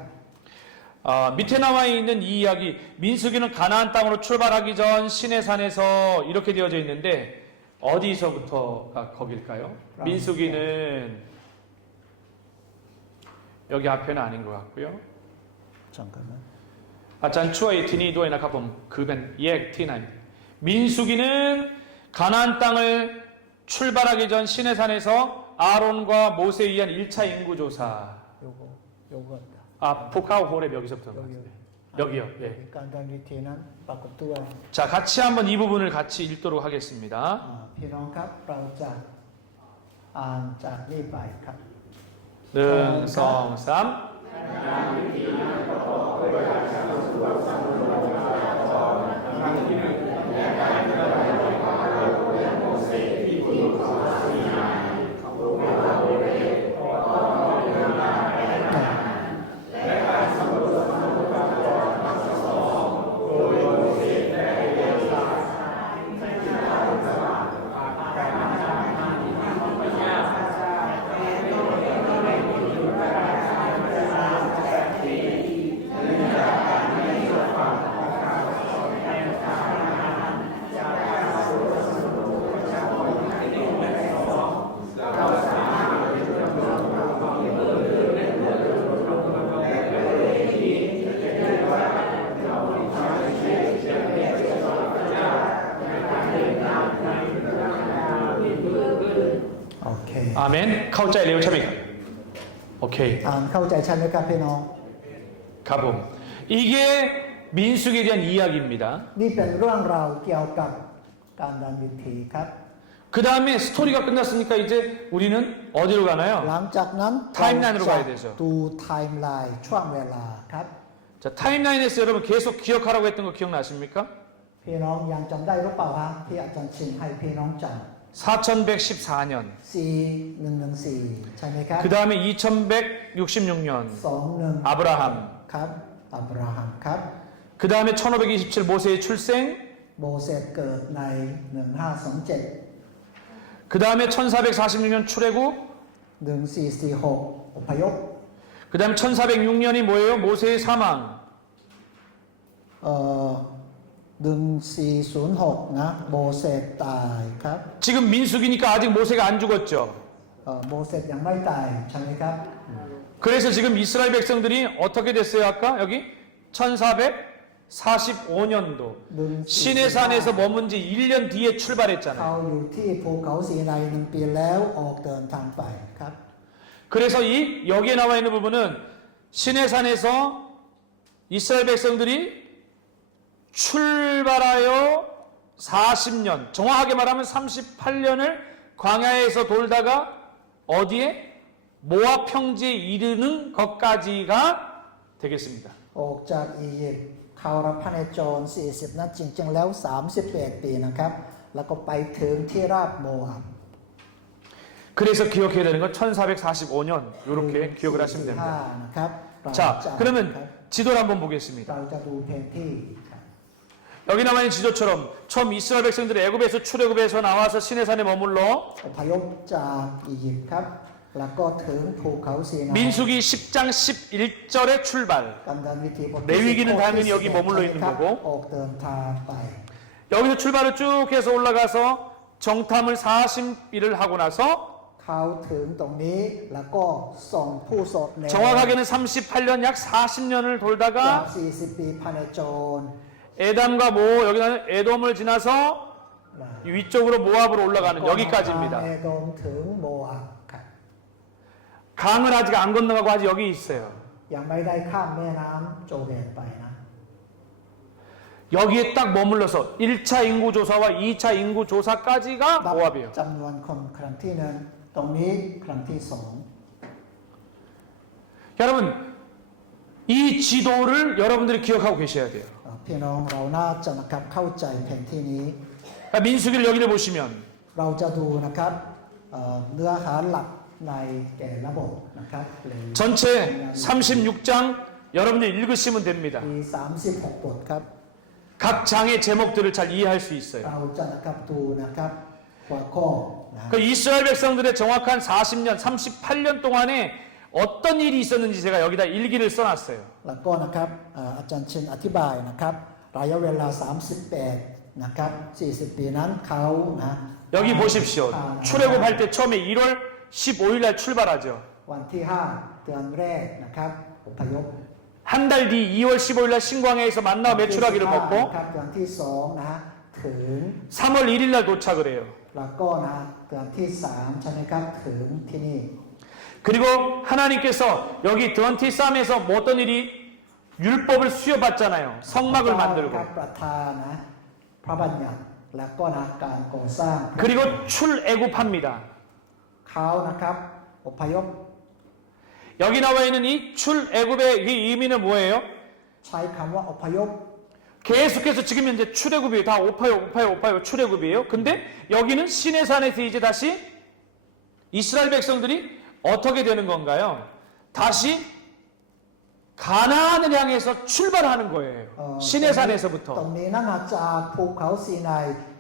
밑에 나와 있는 이 이야기 민수기는 가나안 땅으로 출발하기 전 시내산에서 이렇게 되어져 있는데 어디서부터가 거길까요? 민수기는 여기 앞에는 아닌 것 같고요. 잠깐만. 아짠 추어의 티니도에 나가봄 그벤 예 티나이 민수기는 가나안 땅을 출발하기 전 시내산에서 아론과 모세에 의한 1차 인구조사 요거 포카오 호렙 여기서부터 여기요. 예. การดำเนินวิธีนั้นปรากฏตัว 자 같이 한번 이 부분을 같이 읽도록 하겠습니다. พี่น้องครับเราจะอ่านจากนี้ไปครับ 능, 성, 삼. 아멘. 카우짜이 레오 차미. 오케이. อ่านเข้าใจใช่ไหมครับพี่น้อง 가봄. 이게 민수기에 대한 이야기입니다. นี่เป็นเรื่องราวเกี่ยวกับการดำเนินวิธีครับ 그 다음에 스토리가 끝났으니까 이제 우리는 어디로 หลั 가나요? งจากนั้น Timeline으로 가야 되죠. ดูไทม์ไลน์ช่วงเวลาครับ 자, 타임라인에서 여러분 계속 기억하라고 했던 거 기억나십니까? พี่น้องยังจำได้หรือเปล่าฮะที่อาจารย์ชินให้พี่น้องจ 4114년. 4114 ใช่ไหมครับ 그 다음에 2166년. 21 아브라함. ครับอับราฮัมครับ 그 다음에 1527 모세의 출생, โมเสสเกิดใน 1527 그 다음에 1446년 출애굽, 1446 อพยพ 그 다음에 1406년이 뭐예요? 모세의 사망. 1406 นะโมเสสตายครับ 지금 민수기니까 아직 모세가 안 죽었죠. โมเสสยังไม่ตายใช่ไหมครับ 그래서 지금 이스라엘 백성들이 어떻게 됐어요? 아까 여기 1445년도 시내산에서 머문 지 1년 뒤에 เขา 출발했잖아요. อยู่ที่ภูเขาสีไน1 ปีแล้วออกเดินทางไปครับ 그래서 이 여기에 나와 있는 부분은 시내산에서 이스라엘 백성들이 출발하여 40년, 정확하게 말하면 38년을 광야에서 돌다가 어디에? 모압 평지에 이르는 것까지가 되겠습니다. ออกจากอียิปต์เข้ารับพระเนจร40 นั้นจริงๆแล้ว 38 ปีนะครับ แล้วก็ไปถึงที่ราบโมอับ 그래서 기억해야 되는 건 1445년 이렇게 기억을 하시면 45 됩니다. นะครับเรา 자, จะ 그러면 지도를 한번 보겠습니다. เราจะดูแผนที่ครับ 여기 나와 있는 지도처럼 처음 이스라엘 백성들이 애굽에서 출애굽에서 나와서 시내산에 머물러 อพยพจากอียิปต์ครับ แล้วก็ถึงภูเขาซีนา 민수기 10장 11절에 출발. กันดานวิธีบท 레위기는 당연히 여기 11 머물러 있는 ครับ 거고 ออกเดินทางไป 여기서 출발을 쭉 해서 올라가서 정탐을 40일을 하고 나서 เขาถึงตรงนี้แล้วก็ส่งผู้สดแนว 정확하게는 38년 약 40년을 จาก 돌다가 40 ปีพระเนจร 에담과 모 여기는 에돔을 지나서 위쪽으로 모압으로 올라가는 เอ 여기까지입니다. โดมถึงโมอับครับ 강을 아직 안 건너가고 아직 여기 있어요. ยังไม่ได้ข้ามแม่น้ำโจเดนไปนะ 여기에 딱 머물러서 1차 인구 조사와 2차 인구 조사까지가 นับ 모압이에요. จำนวนคนครั้งที่หนึ่งตรงนี้ครั้งที่สอง 여러분 이 지도를 여러분들이 기억하고 계셔야 돼요. พี่น้องเราน่าจะนะครับเข้าใจแผนที่นี้ 그러니까 민수기를 여기를 보시면 เราจะดูนะครับเนื้อหาหลักในแต่ละบทนะครับเลย 전체 36장 여러분들 읽으시면 됩니다. มี36 บทครับ 각 장의 제목들을 잘 이해할 수 있어요. เราจะนะครับดูนะครับหัวข้อนะ 그 이스라엘 백성들의 정확한 40년, 38년 동안에 어떤 일이 있었는지 제가 여기다 일기를 써놨어요. แล้วก็นะครับอาจารย์ชินอธิบายนะครับระยะเวลา 38 นะครับ 40 ปีนั้นเขานะ 여기 보십시오. 출애굽할 때 처음에 1월 15일 날 출발하죠. วันที่ 5 เดือนแรกนะครับอพยพ 한 달 뒤 2월 15일 날 신광야에서 만나와 메추라기를 วันที่ 먹고 15 ครับเดือนที่2นะถึง 3월 1일 날 도착을 해요. แล้วก็นะเดือนที่3ใช่ไหมครับถึงที่นี่ 그리고 하나님께서 여기 드원티 쌈에서 뭐 어떤 일이 율법을 수여받잖아요. 성막을 ค 만들고 รับประทานนะพระบัญญัติแล้วก็นะการก่อสร้าง 그리고 출애굽합니다. เขานะครับอพยพ 여기 나와 있는 이 출애굽의 이 의미는 뭐예요? ใช้คำว่าอพยพ 계속해서 지금 현재 출애굽이에요. 다 오파요 출애굽이에요. 근데 여기는 시내산에서 이제 다시 이스라엘 백성들이 어떻게 되는 건가요? 다시 가나안을 향해서 출발하는 거예요. ตรง 시내산에서부터. นี้นั่นมาจากภูเขาซีไน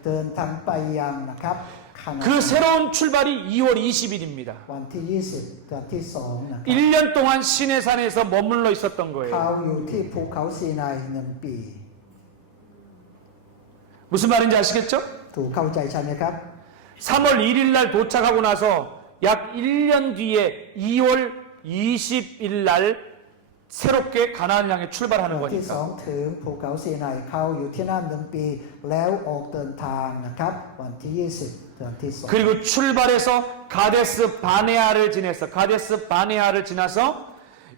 เดินทางไปยังนะครับคานา 그 새로운 출발이 2월 20일입니다. วันที่ 20 เดือนที่2นะครับ 1년 동안 시내산에서 머물러 있었던 เขา 거예요. อยู่ที่ภูเขาซีไน1 ปี 무슨 말인지 아시겠죠? ถูกเข้าใจใช่ไหมครับ 3월 1일 날 도착하고 나서 약 1년 뒤에 2월 20일 날 새롭게 가나안을 향해 출발하는 วันที่ 거니까. 2ถึงภูเขาซีไนเขาอยู่ที่นั่น1 ปี แล้วออกเดินทางนะครับวันที่ 20 เดือนที่ 그리고 출발해서 가데스 바네아를 지내서 가데스 바네아를 지나서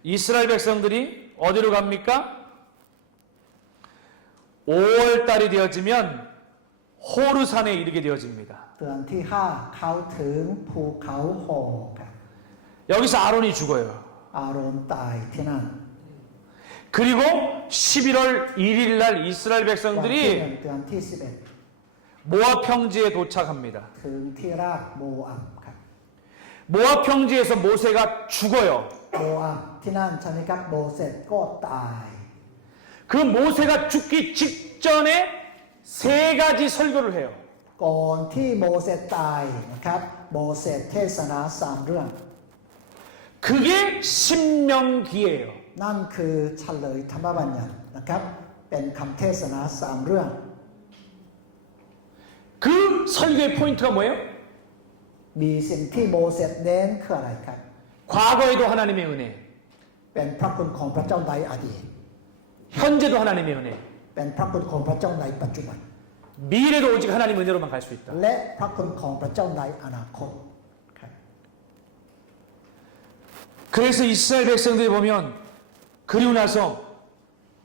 이스라엘 백성들이 어디로 갑니까? 5월 달이 되어지면 호르산에 이르게 되어집니다. 2 เดือนที่ 5 เขาถึงภูเขาหอครับ 여기서 아론이 죽어요. อาโรนตายที่นั่น 그리고 11월 1일 날 이스라엘 วันที่ 백성들이 1 เดือนที่ 모압 평지에 도착합니다. 11 ถึงที่ราบโมอับครับ 모압 평지에서 모세가 죽어요. โมอับที่นั่นใช่ไหมครับโมเสสก็ตาย 그 모세가 죽기 직전에 3가지 설교를 해요. ก่อนที่โมเสสตายนะครับโมเสสเทศนา3 เรื่อง 그게 신명기예요. นั่นคือเฉลยธรรมบัญญัตินะครับเป็นคำเทศนา3 เรื่อง 그 설교의 포인트가 뭐예요? มีสิ่งที่โมเสสเน้นคืออะไรครับ 과거에도 하나님의 은혜, เป็นพระคุณของพระเจ้าในอดีต 현재도 하나님의 은혜, เป็นพระคุณของพระเจ้าในปัจจุบัน 미래도 오직 하나님 은혜로만 갈 수 있다. และพระคุณของพระเจ้าในอนาคตครับ 그래서 이스라엘 백성들이 보면 그리고 나서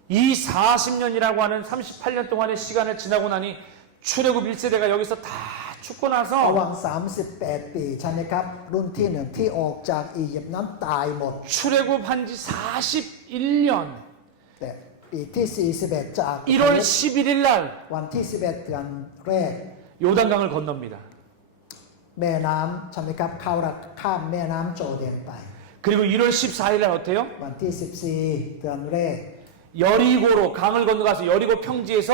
이 40년이라고 하는 38년 동안의 시간을 지나고 나니 출애굽 1세대가 여기서 다 죽고 ระห 나서 ว่าง38 ปีใช่ไหมครับรุ่นที่หนึ่งที่ออกจากอียิปต์นั้นตายหมด 출애굽한 지 41년 แต่ปีที่ 41 จาก 1월 11일 날 วันที่ 11 เดือนแรก 요단강을 건넙니다. แม่น้ำใช่ไหมครับเข้าข้ามแม่น้ำโจเดนไป 그리고 1월 14일 날 어때요? วันที่ 14 เดือนแรก 여리고로 강을 건너가서 여리고 평지에서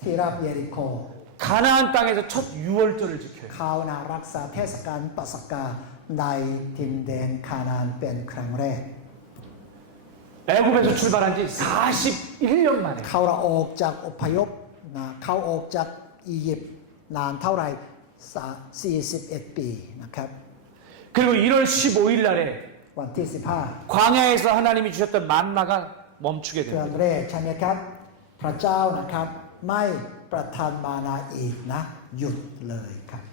ที่ราบเยริโค 가나안 땅에서 첫 유월절을 지켜요. เขานารักษาเทศกาลปัสกาในดินแดนคานานเป็นครั้งแรก 애굽에서 출발한 지 41년 만에 เขาเราออกจากอพยพนะเขาออกจากอียิปต์นานเท่าไหร่41 ปีนะครับ 그리고 1월 15일 날에 วันที่ 광야에서 하나님이 주셨던 만나가 멈추게 15 เดือน 됩니다. แรกใช่ไหมครับ พระเจ้านะครับไม่ประทานมานาอีกนะหยุดเลยครับ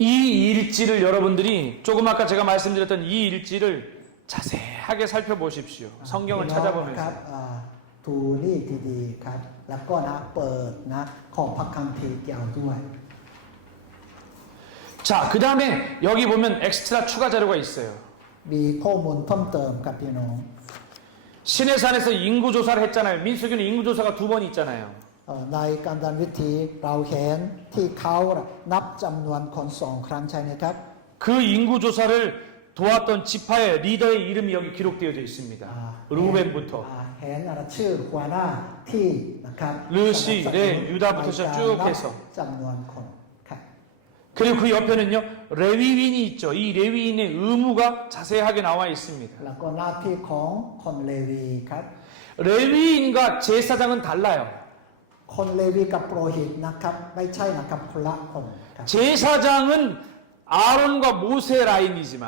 이 일지를 여러분들이 조금 아까 제가 말씀드렸던 이 일지를 자세하게 살펴보십시오. 성경을 พี่น้องครับ 찾아보면서. ดูนี่ดีๆครับ แล้วก็นะเปิดนะของพระคัมภีร์เกี่ยวด้วย 자, 그 다음에 여기 보면 엑스트라 추가 자료가 있어요. มีข้อมูลเพิ่มเติมกับพี่น้อง 시내산에서 인구조사를 했잖아요. 민수기는 인구조사가 2번 있잖아요. ในการดันวิธีเราเห็นที่เขานับจำนวนคน2 ครั้งใช่ไหมครับ 그 인구조사를 도왔던 지파의 리더의 이름이 여기 기록되어 있습니다. 루벤부터 เห็นชื่อหัวหน้าที่นะครับ 르시, 네, 유다부터 ในการ 쭉 นับ 해서 จำนวนคนครับ 그리고 그 옆에는요 레위인이 있죠. 이 레위인의 의무가 자세하게 나와 있습니다. แล้วก็หน้าที่ของคนเลวีครับ 레위인과 제사장은 달라요. คนเลวีกับโปรหิตนะครับไม่ใช่นะครับคนละคนครับ 제사장은 아론과 모세 라인이지만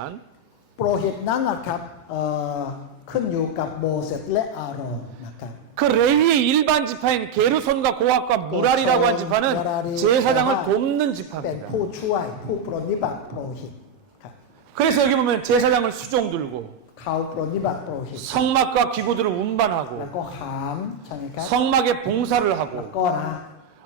โปรหิตนั้นนะครับขึ้นอยู่กับโมเสสและอาโรนนะครับ 그 레위의 일반 지파인 게르손과 고학과 무랄이라고 한 지파는 제사장을 돕는 เป็น 지파입니다. ผู้ช่วยผู้ปรนนิบัติโปรหิตครับ 그래서 여기 보면 제사장을 수종 들고 เขาปรนนิบัติโปรหิต 성막과 기구들을 แล้ว 운반하고 ก็หามใช่ไหมครับ 성막에 봉사를 แล้ว 하고 ก็นะ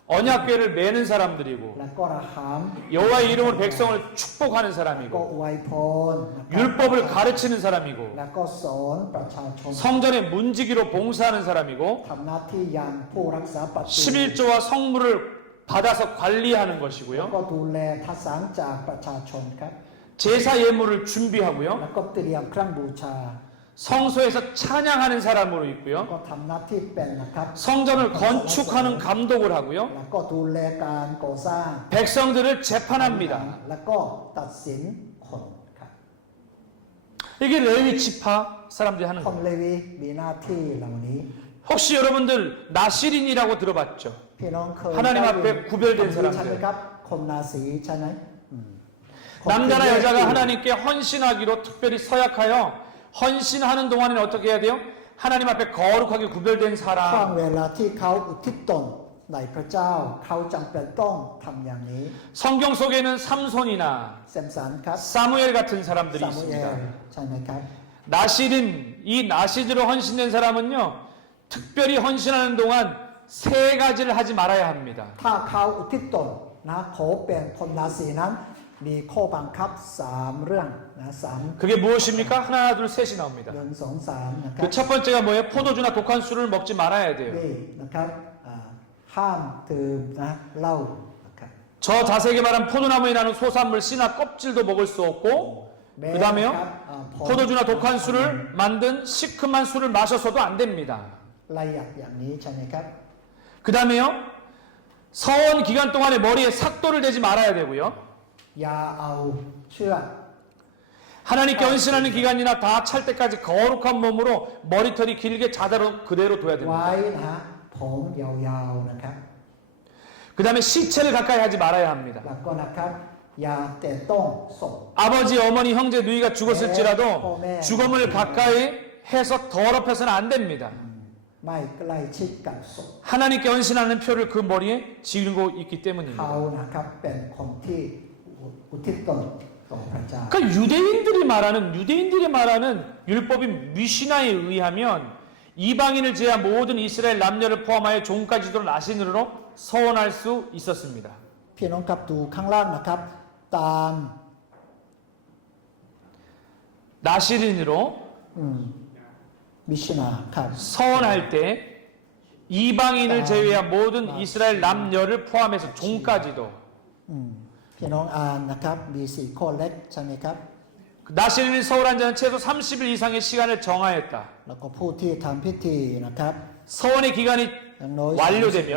언약궤를 매는 사람들이고 แล้วก็ระหาม 여호와의 이름으로 백성을 축복하는 ก็ 사람이고 อวยพรนะครับ 율법을 가르치는 사람이고 แล้วก็สอนประชาชน 성전의 문지기로 봉사하는 사람이고 ทำหน้าที่อย่างผู้รักษาประตู 11조와 성물을 받아서 관리하는 แล้ว 것이고요. ก็ดูแลทศานจากประชาชนครับ 제사 예물을 준비하고요. แล้วก็เตรียมเครื่องบูชา 성소에서 찬양하는 사람으로 แล้ว 있고요. ก็ทำหน้าที่เป็นนะครับ 성전을 건축하는 감독을 하고요. แล้วก็ดูแลการก่อสร้าง 백성들을 재판합니다. แล้วก็ตัดสินคนครับ 이게 레위 지파 사람들이 하는 คน 거예요. เลวีมีหน้าที่เหล่านี้ 혹시 여러분들 나시린이라고 들어봤죠? พี่น้องเคย 하나님 앞에 구별된 ใช่ไหม 사람들. ครับคนนาสีใช่ไหมอืม 남자나 여자가 하나님께 헌신하기로 특별히 서약하여 헌신하는 동안에는 어떻게 해야 돼요? 하나님 앞에 거룩하게 구별된 ช่วง 사람. เวลาที่เขาอุทิศตนในพระเจ้าเขาจำเป็นต้องทำอย่างนี้ 성경 속에는 삼손이나 เซมสันครับ 사무엘 같은 사람들이 ซามูเอล 있습니다. ใช่ไหมครับ 나실인, 이 나시드로 헌신된 사람은요, 특별히 헌신하는 동안 3가지를 하지 말아야 합니다. ถ้าเขาอุทิศตนนะขอเป็นคนนาสีนั้นมีข้อบังคับ3 เรื่องนะ3 그게 무엇입니까? 하나, 둘, 셋이 나옵니다. 1 2 3นะครั 그 บ 첫 번째가 뭐예요? 포도주나 독한 술을 먹지 말아야 돼요. นี่นะครับห้ามดื่มนะเหล้านะครับ 저 자세하게 말하면 포도나무에 나는 소산물 씨나 껍질도 먹을 수 없고 แม้ 그 นะ 다음에요 ครับผ 포도주나 독한 술을 만든 시큼한 술을 마셔서도 안 됩니다. ละเอียดอย่างนี้ใช่ไหมครับ 그 다음에요. 서원 기간 동안에 머리에 삭도를 대지 말아야 되고요. อย่าเอาเชือก 하나님께 헌신하는 기간이나 다 찰 때까지 거룩한 몸으로 머리털이 길게 자다로 그대로 둬야 ไว้ 됩니다. นะฮะผมยาวๆนะครับ 그 다음에 시체를 가까이 하지 말아야 합니다. แล้วก็นะครับอย่าแตะต้องศพ 아버지, 어머니, 형제, 누이가 죽었을지라도 죽음을 가까이 해서 더럽혀서는 안 됩니다. ไม่ใกล้ชิดกับศพ 하나님께 헌신하는 표를 그 머리에 지르고 있기 เขา 때문입니다. นะครับเป็นคนที่อุทิศตนต่อพระเจ้า 그러니까 유대인들이 말하는 율법인 미시나에 의하면 이방인을 제외한 모든 이스라엘 남녀를 포함하여 종까지도 나신으로 서원할 수 있었습니다. พี่น้องครับดูข้างล่างนะครับ ตาม 나시린으로 มิชนาครับ 서원할 때 이방인을 제외한 모든 이스라엘 남녀를 포함해서 종까지도 พี่น้องอ่านนะครับมี4ข้อเล็กใช่ไหมครับ 나시린을 서울한 자는 최소 30일 이상의 시간을 정하였다. แล้วก็ผู้ที่ทำพิธีนะครับ 서원의 기간이 อย่างน้อย 완료되면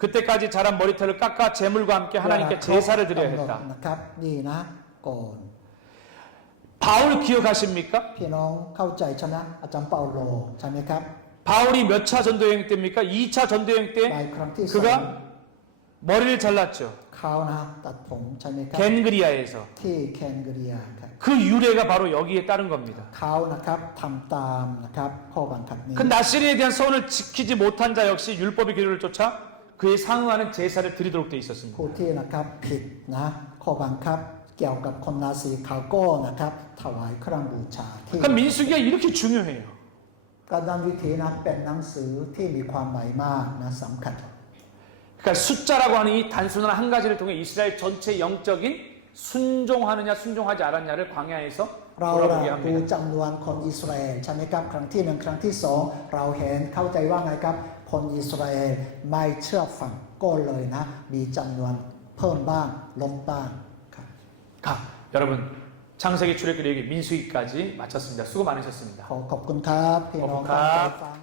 그때까지 자란 머리털을 깎아 제물과 함께 하나님께 제사를 드려야 กำหนด 했다. นะครับนี่นะก่อน 바울 기억하십니까? พี่น้องเข้าใจใช่ไหมอาจารย์เปาโลใช่ไหมครับ 바울이 몇 차 전도 여행 때입니까? 2차 전도 여행 ไป 때 ครั้งที่สอง 그가 머리를 잘랐죠. เขานะตัดผมใช่ไหมครับ 겐그리아에서. ที่แคนเกรียครับ 그 유래가 바로 여기에 따른 겁니다. เขานะครับทำตามนะครับข้อบังคับนี้ 그 나시린에 대한 서원을 지키지 못한 자 역시 율법의 기류를 쫓아 그에 상응하는 제사를 드리도록 돼 있었습니다. ผู้ที่นะครับผิดนะข้อบังคับเกี่ยวกับคนนาซีเขาก็นะครับถวายเครื่องบูชาที่ 그러니까 민수기가 이렇게 중요해요. การดำวิธีนะเป็นหนังสือที่มีความหมายมากนะสำคัญ 그러니까 숫자라고 하는 이 단순한 한 가지를 통해 이스라엘 전체 영적인 순종하느냐 순종하지 않았냐를 광야에서 เรา 돌아보게 ดู 합니다. จำนวนคนอิสราเอลใช่ไหมครับครั้งที่1ครั้งที่2เราเห็นเข้าใจว่าไงครับคนอิสราเอลไม่เชื่อฟังก็เลยนะมีจำนวนเพิ่มบ้างลดบ้างครับ 여러분 창세기 출애굽기 레위기 민수기까지 마쳤습니다. 수고 많으셨습니다. ขอบคุณครับพี่น้อง ขอบคุณครับ ที่ฟัง